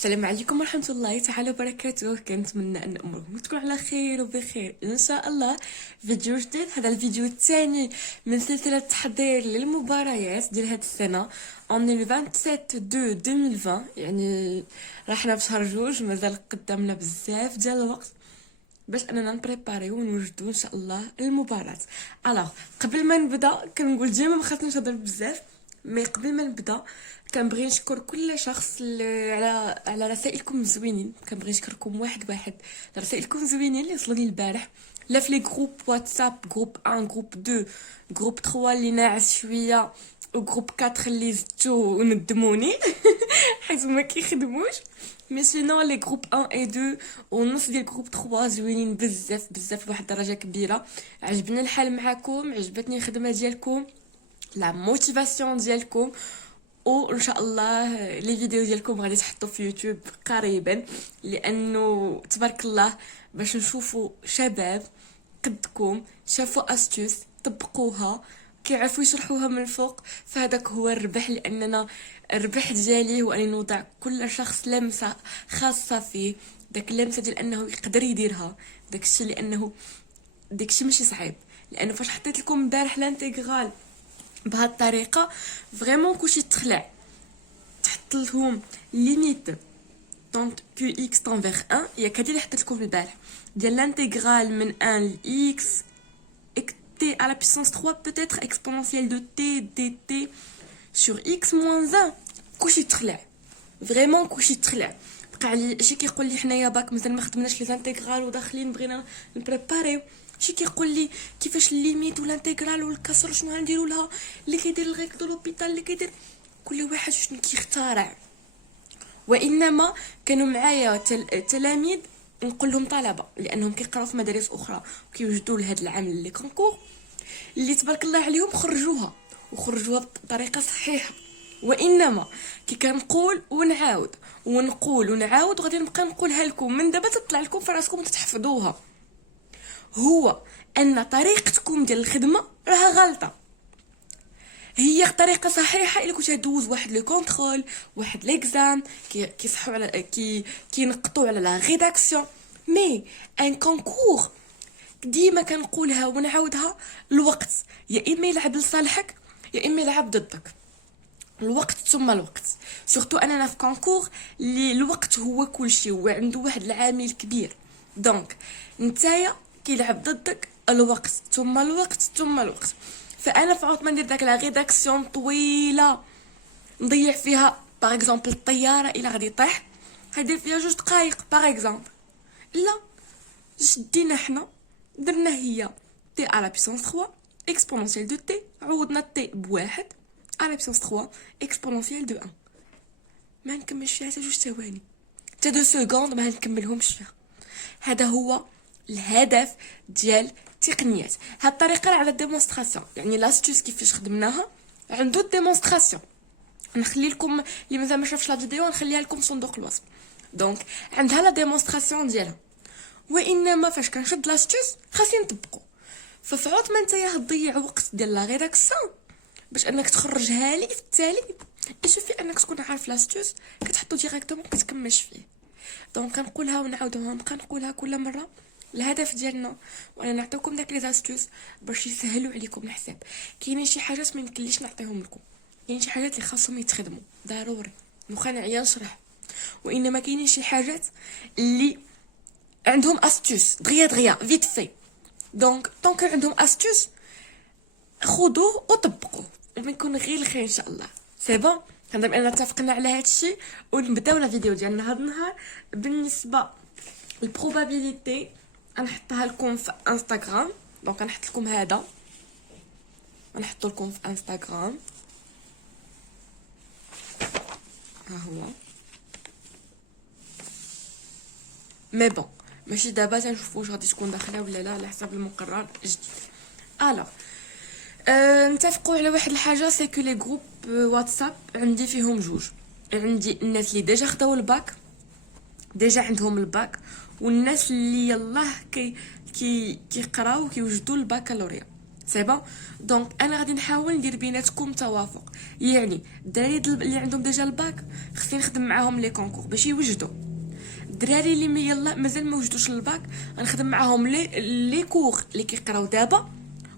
السلام عليكم ورحمة الله تعالى وبركاته. كنتمنى أن أموركم تكون على خير وبخير إن شاء الله. فيديو جديد، هذا الفيديو الثاني من سلسلة تحضير للمباريات ديال هاد السنة اون لو 27/2/2020. يعني راحنا في شهر جوج، مازال قدامنا بزاف ديال الوقت باش اننا نبريباريو ونوجدو ان شاء الله المباراة. الوغ قبل ما نبدا كنقول ديما ما خاصنيش نهضر بزاف، مي قبل ما نبدا كنبغي نشكر كل شخص على رسائلكم الزوينين. كنبغي نشكركم واحد واحد رسائلكم زوينين اللي وصلوني البارح، لا في لي جروب واتساب، جروب 1 جروب 2 جروب 3 اللي ناعس شويه، وجروب 4 اللي زدتو وندموني حيت ما كيخدموش. مي سينو لي جروب 1 و 2 ونص ديال جروب 3 زوينين بزاف بزاف بواحد الدرجه كبيره. عجبني الحال معكم، عجبتني الخدمه ديالكم، لا موتيفاسيون ديالكم، وان شاء الله لي فيديو ديالكم غادي تحطوا في يوتيوب قريبا، لانه تبارك الله باش نشوفوا شباب قدكم شافوا استوس طبقوها كيعرفوا يشرحوها من الفوق، فهذاك هو الربح. لاننا الربح ديالي هو اني نوضع كل شخص لمسه خاصه فيه، داك اللمسه ديال انه يقدر يديرها داكشي، لانه داكشي ماشي صعيب. لانه فاش حطيت لكم امبارح لانتيغرال بهاد الطريقه فريمون كلشي تخلع. تحط لهم ليميت طونت كيو اكس طونفيغ 1، هي هادي اللي حطيت لكم البارح ديال لانتيغرال من 1 ل x t à la puissance 3 peut-être exponentielle de t dt sur x moins 1. كلشي تخلع فريمون، كلشي تخلع. بقى لي شي كيقول لي حنايا باك مازال ما خدمناش لي زانتيغرال وداخلين بغينا نبريباريو، شي كيقول لي كيفاش الليميت والانتيغرال والكسر شنو غنديروا لها، اللي كيدير الغيك دو لوبيتال اللي كيدير، كل واحد شنو كيخترع. وانما كانوا معايا تلاميذ نقول لهم طلبه، لانهم كيقراو في مدارس اخرى وكيوجدوا لهذا العام لي كونكور اللي تبارك الله عليهم خرجوها بطريقه صحيحه. وانما كي كنقول ونعاود ونقول ونعاود وغادي نبقى نقولها لكم من دابا تطلع لكم في راسكم وتتحفظوها، هو ان طريقتكم ديال الخدمه راها غلطه. هي طريقه صحيحه الا كنت دوز واحد لو كونترول، واحد ليكزام كيصحوا على كينقطوا على لا ريداكسيون. مي ان كونكور ديما كنقولها ونعاودها، الوقت يا اما يلعب لصالحك يا اما يلعب ضدك. الوقت ثم الوقت، سورتو اننا في كونكور اللي الوقت هو كلشي، هو عنده واحد العامل كبير. دونك نتايا كيلعب ضدك الوقت ثم الوقت ثم الوقت. فانا فعوض ما ندير داك لا ريداكسيون طويله نضيع فيها باغ اكزومبل الطياره الا غادي طيح غادير فيها 2 دقائق باغ اكزومبل، لا شدينا حنا درنا هي تي على بيسونس 3 اكسبونونسيال دو تي، عوضنا تي بواحد على بيسونس 3 اكسبونونسيال دو 1. ما نكملش فيها حتى 2 ثواني، حتى 2 سكوند ما نكملهمش فيها. هذا هو الهدف ديال التقنيات. هاد الطريقه على ديمونستراسيون، يعني لاستوس كيفاش خدمناها عنده ديمونستراسيون. نخلي لكم اللي مازال ما شافش لا فيديو نخليها لكم في صندوق الوصف. دونك عندها لا ديمونستراسيون ديالها. وانما فاش كنشد لاستوس خاصني نطبقو. ففعوض ما نتايا تضيع وقت ديال لا ريداكسيون باش انك تخرجها لي في التالي، يشوفي انك تكون عارف لاستوس كتحطو ديريكتومون كتكملش فيه. دونك كنقولها ونعاودها نبقى نقولها كل مره. الهدف ديالنا وانا نعطيكم داك لي زاستوس باش يسهلوا عليكم الحساب. كاينين شي حاجات ما يمكنليش نعطيهم لكم، كاينين شي حاجات اللي خاصهم يتخدموا ضروري مخا نعيا نشرح، وانما كاينين شي حاجات اللي عندهم استوس دغيا فيت في. دونك طونك عندهم استوس خذوه وطبقوه، ما يكون غير الخير ان شاء الله. سي بون، كنظن اننا اتفقنا على هذا الشيء ونبداو لا فيديو ديالنا هذا النهار. بالنسبه البروبابيليتي غنحطها لكم في انستغرام، دونك غنحط لكم هذا، غنحطو لكم في انستغرام ها هو. مي بون ماشي دابا تنشوفوا واش غادي تكون داخله ولا لا على حسب المقرر الجديد. الوغ نتفقوا على واحد الحاجه، سي كو لي جروب واتساب عندي فيهم جوج. عندي الناس اللي ديجا خداو الباك، ديجا عندهم الباك، والناس اللي يلاه كيقراو كيوجدوا الباكالوريا. سي بون. دونك انا غادي نحاول ندير بيناتكم توافق، يعني الدراري اللي عندهم ديجا الباك خصني نخدم معاهم لي كونكور باش يوجدوا. الدراري اللي يلا مازال ما وجدوش الباك غنخدم معاهم لي كور اللي كيقراو دابا،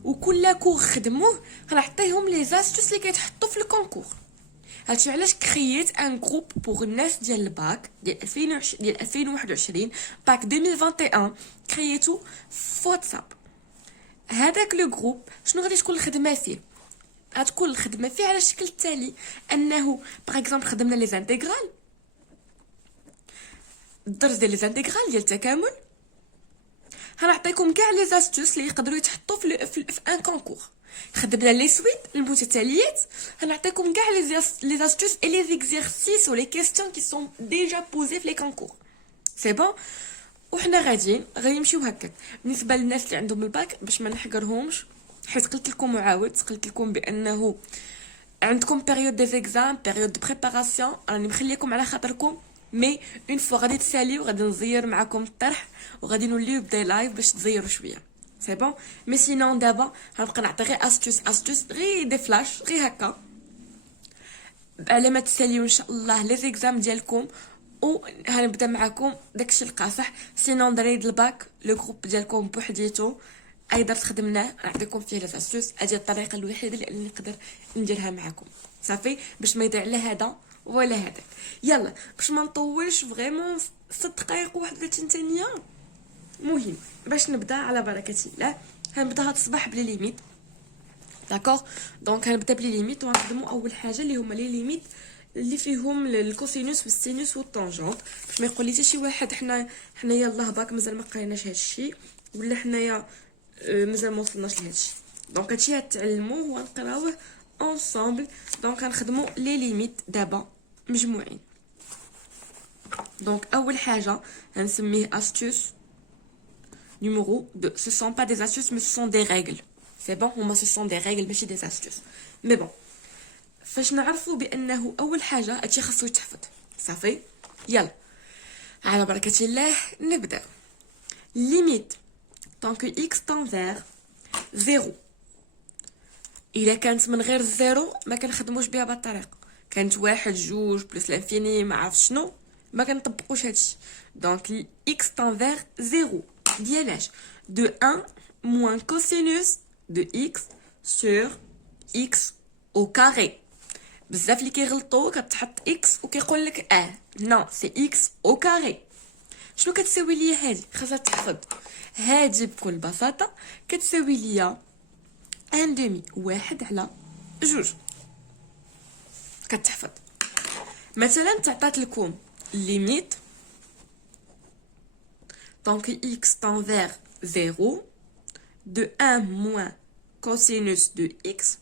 وكل كور خدموه غنعطيهم لي زاستوس اللي كيتحطوا في الكونكور. هادشي علاش كرييت ان جروب بوغ الناس ديال الباك ديال 2021 باك 2021 كرييتو في واتساب. هذاك لو جروب شنو غادي تكون الخدمه فيه؟ غتكون الخدمه فيه على الشكل التالي، انه باغ اكزومبل خدمنا لي زانتيغرال، الدرس ديال لي زانتيغرال ديال التكامل، غنعطيكم كاع لي زاستوس اللي يقدروا يتحطوا في ان كونكور. خدمنا لي سويت المتتاليات، غنعطيكم كاع لي زاستوس اي لي زيكزارسيس و لي كيستيون كي سون ديجا بوزي في لي كونكور. سي بون. وحنا غادي نمشيو هكاك. بالنسبه للناس اللي عندهم الباك باش ما نحقرهمش، حيت قلت لكم وعاودت قلت لكم بانه عندكم بيريود دي زيكزام بيريود دو بريباراسيون، راني مخليكم على خاطركم، مي اون فوا غادي تساليو غادي نزير معكم الطرح وغادي نوليو بدا لايف باش تزيروا شويه. سي بون. مي سينون دابا غنبقى نعطي غير استوس غير دي فلاش غير هكا على ما تساليو ان شاء الله لي زيكزام ديالكم، و هنبدا معكم داكشي القاصح. سينون دراري الباك لو جروب ديالكم بوحديتو اي درس خدمناه نعطيكم فيه لي زاستوس. هذه الطريقه الوحيده اللي نقدر نديرها معكم صافي باش ما يضيع لا هذا ولا هذاك. يلا باش ما نطولش فريمون 6 دقائق و31 ثانيه. مهم باش نبدا على بركه الله. هنبدا هاد الصباح بلي ليميت. داكوغ. دونك هنبدا بلي ليميت وغنخدموا اول حاجه اللي هما لي ليميت اللي فيهم الكوسينوس والسينوس والطونجونت، باش ما يقول لي حتى شي واحد حنا يلاه باك مازال ما قريناش هادشي، ولا حنايا مازال ما وصلناش لهادشي. دونك هادشي غتعلموه ونقراوه انصامبل. دونك غنخدموا لي ليميت دابا مجموعين. دونك اول حاجه غنسميه astuce numéro 2. Ce sont pas des astuces mais ce sont des règles. C'est bon, هما ce sont des règles ماشي des astuces. Mais bon فاش نعرفوا بانه اول حاجه هادشي خاصو يتحفظ صافي. يلا على بركه الله نبدا. ليميت طونك x tend vers 0. الا كانت من غير الزيرو ما كنخدموش بها بهذه الطريقه، كانت واحد جوج بلس لانفيني ما عرف شنو ما كنطبقوش هادشي. دونك x tend vers 0 ديالاش de 1 moins cosinus de x sur x au carré. بزاف اللي كيغلطوا كتحط x وكيقول لك نو سي x au carré. شنو كتساوي ليا هادي؟ خاصها تحفظ. هادي بكل بساطه كتساوي ليا ان دومي واحد على جوج. كتحفظ. مثلا تعطات لكم ليميت donc x tend vers 0 de 1 moins cosinus de x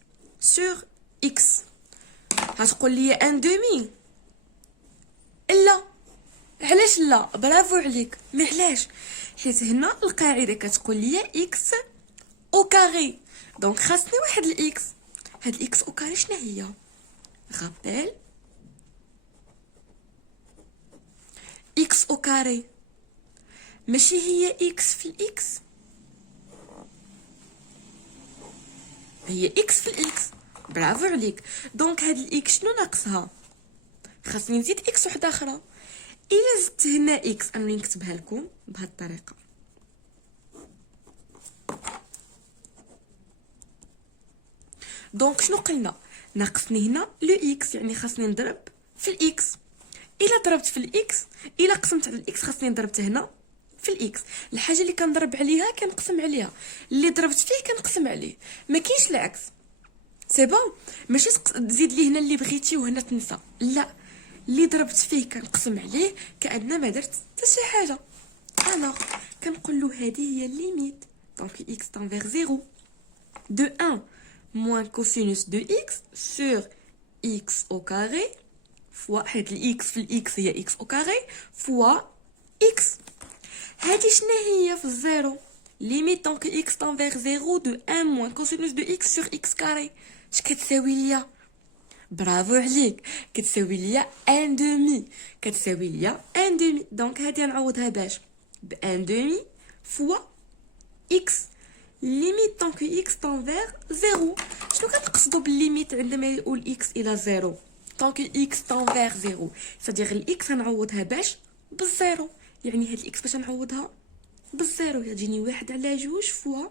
sur x. هتقول لي ان دومي؟ لا. علاش لا؟ برافو عليك. مي علاش؟ حيت هنا القاعده كتقول لي x au carré. دونك خاصني واحد الاكس. هاد الاكس او كاري شنو هي؟ غابيل اكس او كاري ماشي هي اكس في الاكس، هي اكس في الاكس. برافو عليك. دونك هاد الاكس شنو ناقصها؟ خاصني نزيد اكس وحده اخرى. الا زدت هنا اكس انا نكتبها لكم بهاد الطريقه. دونك شنو قلنا؟ ناقصني هنا لو اكس، يعني خاصني نضرب في الاكس. الا ضربت في الاكس، الا قسمت على الاكس خاصني نضرب هنا في الاكس. الحاجه اللي كنضرب عليها كنقسم عليها، اللي ضربت فيه كنقسم عليه، ما كاينش العكس. سي بون. ماشي تزيد لي هنا اللي بغيتي وهنا تنسى، لا، اللي ضربت فيه كنقسم عليه كأن ما درت حتى شي حاجه. الوغ كنقول له هذه هي الليميت. دونك x tend vers 0 de 1 moins cosinus de x sur x au carré fois حيت الاكس في الاكس هي x au carré fois x. هادي شنو هي في الزيرو؟ ليميت دونك x tend vers 0 de 1 moins cosinus de x sur x carré. اش كتساوي ليا؟ برافو عليك، كتساوي ليا ان دومي. كتساوي ليا ان دومي. دونك هادي نعوضها باش ب ان دومي فوا اكس. ليميت طونك اكس طونفير زيرو. شنو كنقصدوا بالليميت عندما يقول اكس الى زيرو؟ طونك اكس طونفير زيرو صديق الاكس غنعوضها باش بالزيرو، يعني هاد الاكس باش نعوضها بالزيرو يجيني واحد على جوج فوا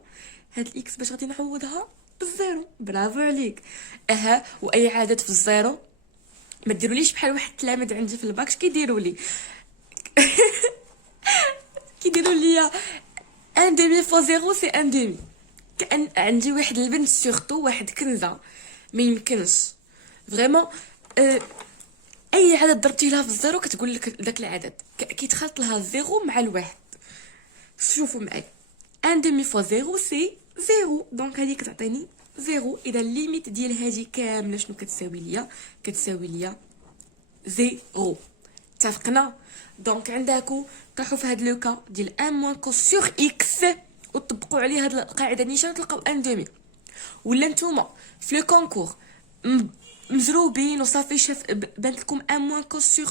هاد الاكس باش غادي نعوضها بالزيرو. برافو عليك. اها واي عدد في الزيرو ما ديروليش بحال واحد التلاميذ عندي في الباك كيديروا لي كيديروا لي ان دومي فوا زيرو سي ان دومي. كان عندي واحد البنت سورتو واحد كنزه ما يمكنش فريمون اي عدد ضربتي لها في الزيرو كتقول لك داك العدد كيتخلط لها الزيرو مع الواحد. شوفوا معايا ان دومي فوا زيرو سي زيرو، دونك هذه كتعطيني زيرو. اذا الليميت ديال هذه كامله شنو كتساوي ليا؟ كتساوي ليا زيرو. اتفقنا؟ دونك عندكم طرحوا في هذا لوكا ديال ان موان كوس سور اكس وطبقوا عليه هذه القاعده نيشان تلقاو ان دومي. ولا نتوما في لو كونكور مزروبين وصافي شاف بانت لكم ان موان كوس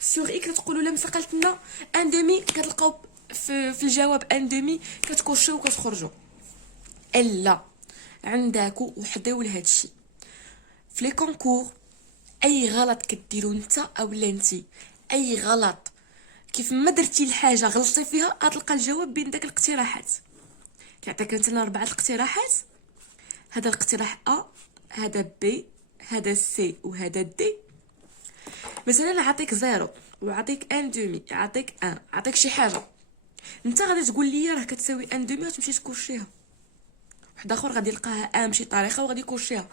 سور اكس تقولوا لا مسقلت لنا ان دومي كتلقاو في الجواب ان دومي كتكوشيو وكتخرجوا. الا عندكم وحديو لهذا الشيء في لي كونكور اي غلط كديروا انت اولا انتي اي غلط كيف ما درتي الحاجه غلطتي فيها غتلقى الجواب بين داك الاقتراحات. كيعطيك مثلا 4 الاقتراحات، هذا الاقتراح ا، هذا بي، هذا سي، وهذا دي. مثلا عطيك زيرو وعطيك ان دومي، عطيك ان، عطيك شي حاجه انت غادي تقول لي راه كتساوي ان دومي غتمشي تكوشيها. واحد اخر غادي يلقاها ان بشي طريقه وغادي يكوشيها.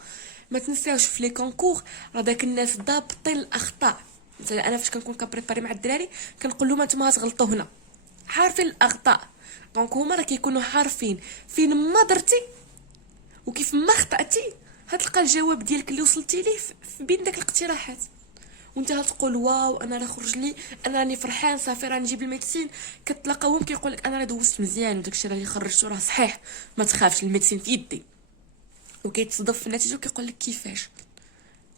ما تنساوش في لي كونكور راه داك الناس ضابطين الاخطاء. مثلا انا فاش كنكون كبريباري مع الدراري كنقول لهم نتوما غتغلطوا هنا، عارفين الاخطاء. دونك هما راه كيكونوا عارفين فين ما درتي وكيف ما خطاتي هتلقى الجواب ديالك اللي وصلتي ليه في بين داك الاقتراحات. وانت غتقول واو انا راه خرج لي، انا راني فرحان صافي راه نجيب الميديسين. كتلاقاهم كيقول لك انا راه دوزت مزيان وداكشي راه اللي خرجته راه صحيح، ما تخافش الميديسين في يدي. وكيتصدف في النتيجه وكيقول لك كيفاش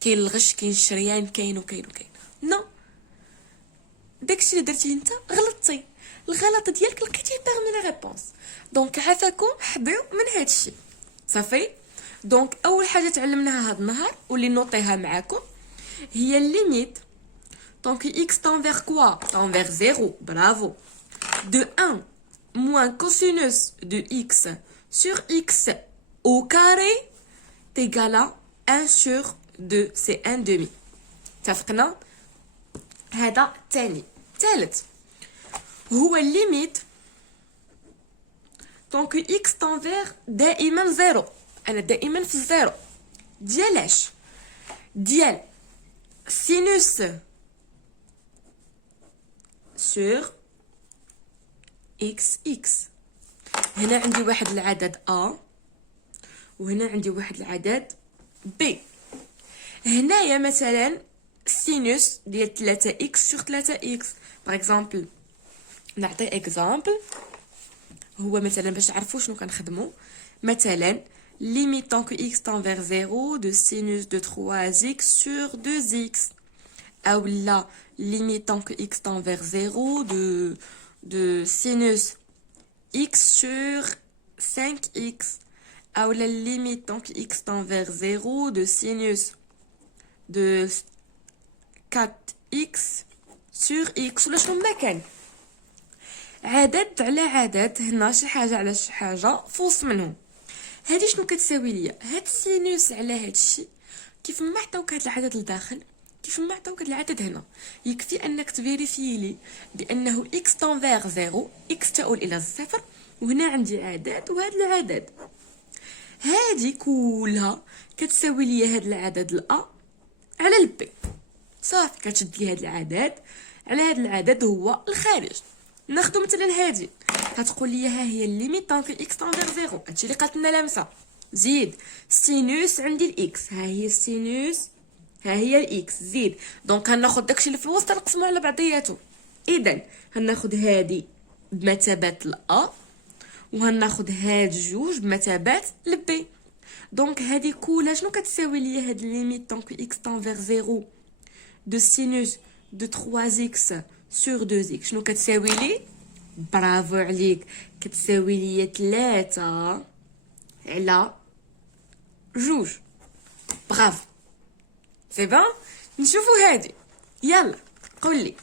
كاين الغش، كاين الشريان، كاين وكاين وكاين. نو داكشي اللي درتيه انت غلطتي، الغلط ديالك لقيتيه باغ من ريبونس. دونك عافاكم حضروا من هادشي صافي. دونك اول حاجه تعلمناها هاد النهار واللي نوطيها معاكم هي الليميت. دونك x tend vers quoi? Tend vers 0. Bravo. De 1 moins cosinus de x sur x au carré est égal à 1 sur 2. C'est 1 demi. اتفقنا؟ هذا الثاني. الثالث هو الليميت. دونك x tend vers دائما 0. انا دائما في الزيرو. ديالاش؟ ديال sinus sur x. هنا عندي واحد العدد a وهنا عندي واحد العدد b. هنايا مثلا sinus ديال 3x sur 3x. باغ اكزامبل نعطي اكزامبل هو مثلا باش تعرفوا شنو كنخدموا. مثلا limite tant que x tend vers 0 de sinus de 3x sur 2x. ou la limite tant que x tend vers 0 de sinus x sur 5x. ou la limite tant que x tend vers 0 de sinus de 4x sur x. ولا شنو ما كان عدد على عدد، هنا شي حاجه على شي حاجه فوس منهم. هادي شنو كتساوي ليا؟ هاد السينوس على هاد الشيء كيف ما عطاوك هاد العدد لداخل كيف ما عطاوك هاد العدد هنا، يكفي انك تفيريفي لي بانه x طون فيغ 0 x تؤول الى الصفر، وهنا عندي عدد وهاد العدد. هادي كلها كتساوي ليا هاد العدد الأ على البي. صافي كتشد لي هاد العدد على هاد العدد هو الخارج. ناخدو مثلا هادي كتقول لي ها هي الليميت طونك اكس طون فيغ زيرو، هادشي اللي قالت لنا لامسه. زيد سينوس عندي الاكس، ها هي السينوس ها هي الاكس. زيد دونك غناخد داكشي اللي في الوسط نقسمو على بعضياتو. اذا غناخد هادي بمثابه الأ وهناخد هاد جوج بمثابه البي. دونك هادي كلها شنو كتساوي ليا؟ هاد الليميت طونك اكس طون فيغ زيرو دو سينوس دو 3x sur 2x شنو كتساوي لي؟ برافو عليك، كتساوي لي 3 على جوج. برافو. سي بون. نشوفوا هادي. يلا قول لي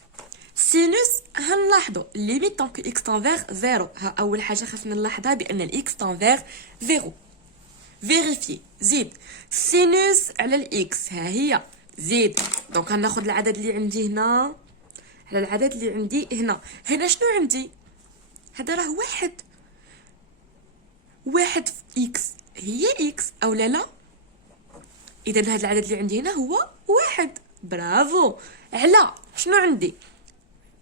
سينوس. هنلاحظوا ليميت طونك اكس تنفيغ زيرو. ها اول حاجه خاصنا نلاحظها بان الاكس تنفيغ زيرو. فيريفي. زيد سينوس على الاكس. ها هي زيد. دونك غناخذ العدد اللي عندي هنا على العدد اللي عندي هنا. هنا شنو عندي؟ هذا راه واحد. واحد في اكس هي اكس او لا؟ اذا هذا العدد اللي عندي هنا هو واحد. برافو. على شنو عندي؟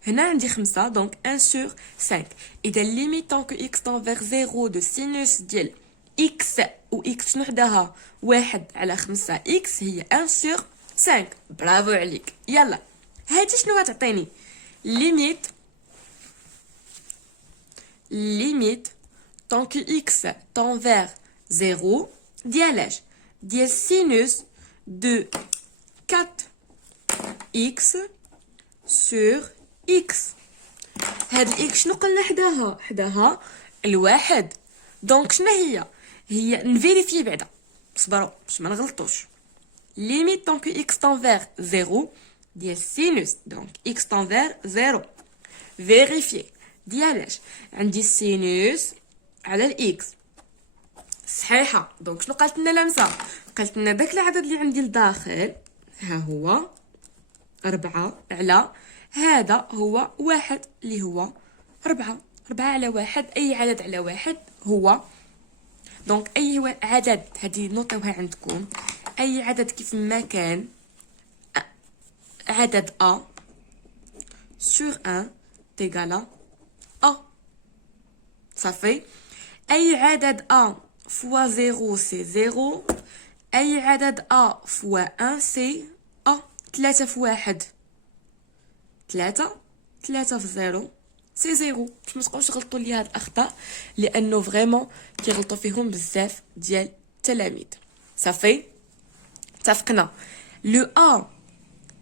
هنا عندي 5 دونك 1 sur 5. اذا ليميت طونك اكس تنفيغ زيرو دو سينوس ديال اكس و اكس شنو حداها؟ واحد على 5 اكس هي 1 sur 5. برافو عليك. يلا هادي شنو غتعطيني؟ ليميت طونك اكس تنفيغ زيرو ديالاش؟ ديال سينوس دو 4 اكس sur اكس. هاد الاكس شنو قلنا حداها الواحد. دونك شنو هي نفيريفي بعدا. صبروا باش ما نغلطوش. ليميت طونك اكس تنفيغ زيرو ديال سينوس دونك اكس تنفيغ زيرو. فيريفي ديالاش؟ عندي سينوس على الاكس صحيحه. دونك شنو قالت لنا لمسه؟ قالت لنا داك العدد اللي عندي لداخل ها هو 4 على هذا هو واحد اللي هو 4. 4 على واحد اي عدد على واحد هو. دونك اي عدد هذه نوطيوها عندكم. اي عدد كيف ما كان عدد ا sur 1 تيغالا ا. صافي. اي عدد ا فوا زيرو سي زيرو. اي عدد ا فوا 1 سي ا. 3 في واحد 3. 3 في زيرو سي زيرو. باش متبقاوش تغلطوا لي هاد الاخطاء لانه فريمون كيغلطوا فيهم بزاف ديال التلاميذ. صافي اتفقنا. لو ا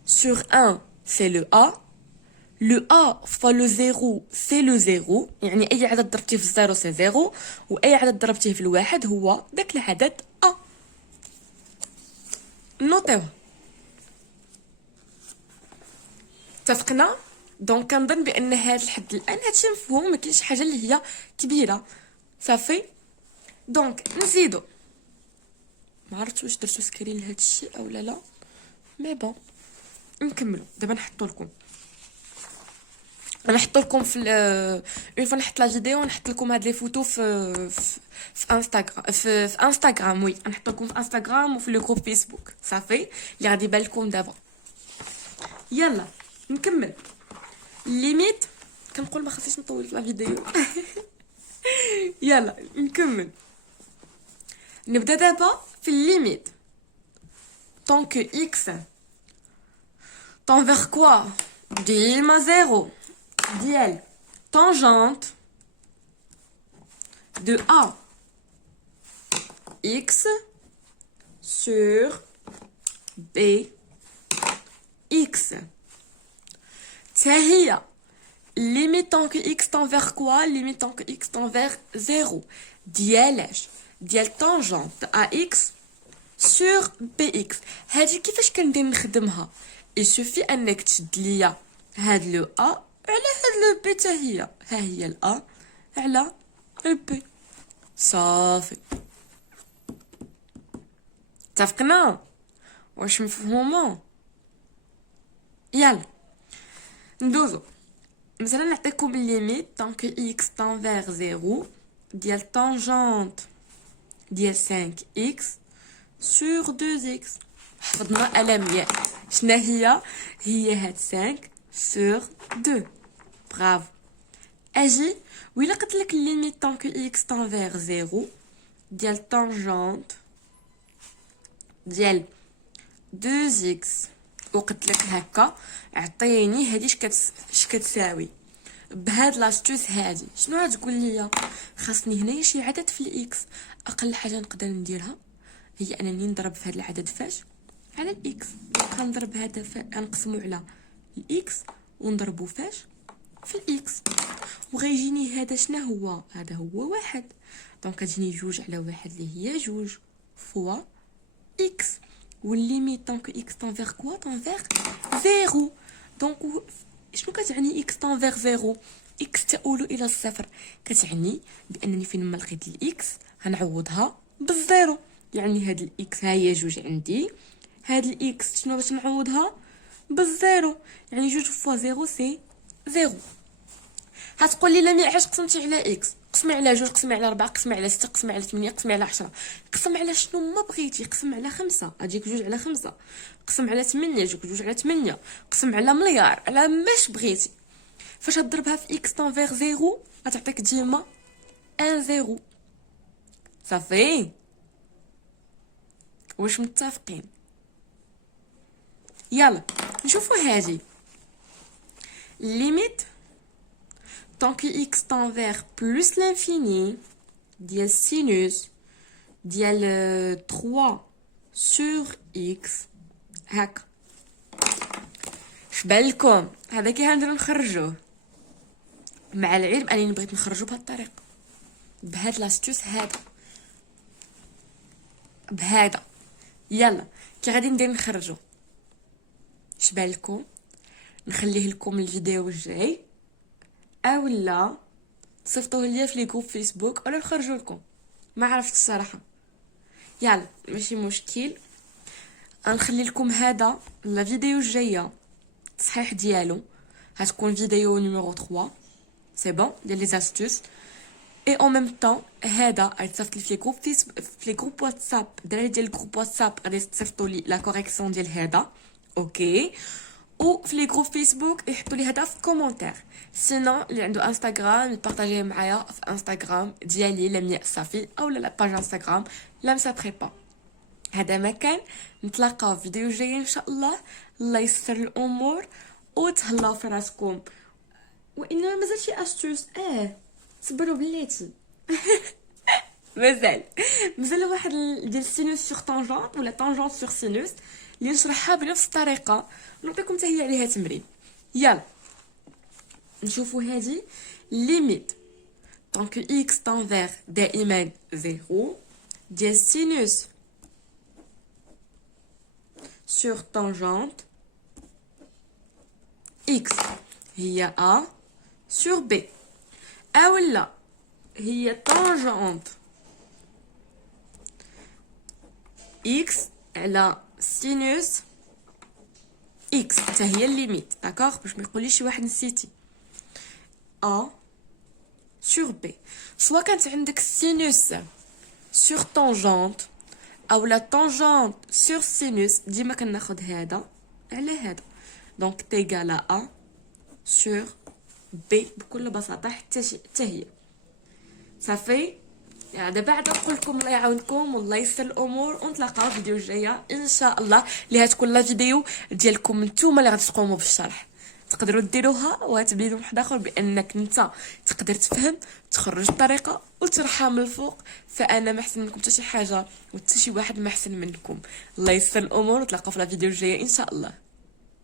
sur 1 c'est le a. لو a fois le 0 c'est le 0. يعني اي عدد ضربتيه في الزيرو سي زيرو واي عدد ضربتيه في الواحد هو داك العدد a. نوطيوه. اتفقنا. دونك كنظن بان هذا الحد الان هادشي مفهوم. ما كاينش حاجه اللي هي كبيره. صافي. دونك نزيدو. ما عرفتش واش درتو سكرين لهذا الشيء او لا مي بون نكملوا. دابا نحطو لكم في اون فوا نحط لا فيديو نحط لكم هاد لي فوتو في انستغرام. في انستغرام وي نحط لكم في انستغرام وفي لو جروب فيسبوك. صافي اللي غادي يبان لكم دابا. يلا نكمل. ليميت كنقول ما خصنيش نطول في لا فيديو. يلا نكمل. نبدا دابا في الليميت طونك اكس تنفيغ كوا ديما زيرو ديال tangente de a x sur b x. هي limite tant que x tend vers quoi? Limite tant que x tend vers 0 ديالاش؟ ديال tangente ax sur bx. هذه كيفاش كندير نخدمها؟ يسوفي انك تشد ليا هاد لو ا على هاد لو بي حتى هي. ها هي الأ على البي. صافي اتفقنا. واش مفهومه؟ يلا ندوزو. مثلا نعطيكم الليميت طونك اكس تنفيغ زيرو ديال طونجونت ديال 5 اكس سور 2 اكس. حفظنا الامياء. شنا هي هاد 5 sur 2. برافو. اجي ويلا قلت لك ليميت طونك اكس تنفيغ زيرو ديال طونجونت ديال 2 اكس وقلت لك هكا اعطيني هادي اش كتساوي بهاد لاستوس هادي. شنو غتقول ليا؟ خاصني هنايا شي عدد في الاكس. اقل حاجه نقدر نديرها هي انني نضرب في هاد العدد فاش على الاكس. كنضرب هذا نقسمو على الاكس ونضربو فاش في الاكس. وغيجيني هذا شنو هو؟ هذا هو واحد، دونك غتجيني جوج على واحد اللي هي جوج فوا اكس. والليميت دونك اكس تنفيغ كوا؟ تنفيغ زيرو. دونك شنو كتعني اكس تنفيغ زيرو؟ اكس تؤول الى الصفر، كتعني بانني فين ما لقيت الاكس غنعوضها بالزيرو. يعني هاد الاكس ها هي جوج عندي، هاد الاكس شنو باش نعوضها؟ بالزيرو. يعني جوج فوا زيرو سي زيرو. هتقول لي لا علاش قسمتي على اكس؟ قسمي على جوج، قسمي على 4، قسمي على 6، قسمي على 8، قسمي على 10. قسم على شنو ما بغيتي. قسم على 5 اجيك جوج على 5، قسم على 8 يجيك جوج على 8، قسم على مليار، على ماش بغيتي. فاش تضربها في اكس تنفيغ زيرو غتعطيك ديما ان زيرو. صافي، واش متفقين؟ يلا نشوفوا هذه ليميت tant que x tend vers plus l'infini ديال sinus ديال 3 sur x هكا. شبالكم هذا كي غنديرو نخرجوه؟ مع العلم انني بغيت نخرجو بهاد الطريقه، بهاد لاستوس هذا، بهذا. يلا كي غادي ندير نخرجو، شبالكم نخليه لكم الفيديو الجاي اولا تصيفطوه ليا في لي جروب فيسبوك ولا نخرجوا لكم؟ ما عرفت الصراحه. يلا ماشي مشكل، غنخلي لكم هذا الفيديو الجايه التصحيح ديالو، غتكون فيديو نيميرو 3 سي بون ديال لي زاستوس. اي او ميم طون هذا غيتصيفط لي في لي جروب في لي جروب واتساب. الدراري ديال الجروب واتساب غادي تصيفطوا لي لا كوريكسيون ديال هذا، اوكي. و في لي جروب فيسبوك يحطوا لي هذا في كومونتير. سينو اللي عنده انستغرام يبارطاجيه معايا في انستغرام ديالي لمياء صافي او لا باج انستغرام لمسا بريبا. هذا ما كان، نتلاقاو في فيديو جاي ان شاء الله. الله يسر الامور وتهلاو في راسكم. وانما مازال شي استوس صبروا بلاتي. مازال واحد ديال سينوس سور طونجونت ولا طونجونت سور سينوس اللي نشرحها بنفس الطريقه، نعطيكم حتى هي عليها تمرين. يلا نشوفوا هذه ليميت طونك اكس تنفيغ دائما زيرو ديال سينوس سور طونجونت اكس هي ا سور بي، اولا هي طونجونت اكس على سينوس اكس حتى هي الليميت داكوغ، باش ما يقوليش شي واحد نسيتي. ا سور بي، سوا كانت عندك سينوس سور طونجونت او لا طونجونت سور سينوس، ديما كناخذ هذا على هذا، دونك تيغال ا سور بي بكل بساطه حتى هي. صافي، يعني دابا عاد نقول لكم الله يعاونكم والله يسر الامور، ونتلاقاو في الفيديو الجايه ان شاء الله اللي هتكون لا فيديو ديالكم نتوما اللي غتقوموا بالشرح. تقدروا ديروها وتبينوا واحد اخر بانك انت تقدر تفهم تخرج الطريقه وتشرحها من الفوق. فانا ما احسن منكم حتى شي حاجه وحتى شي واحد ما احسن منكم. الله يسر الامور، ونتلاقاو في لا فيديو الجايه ان شاء الله.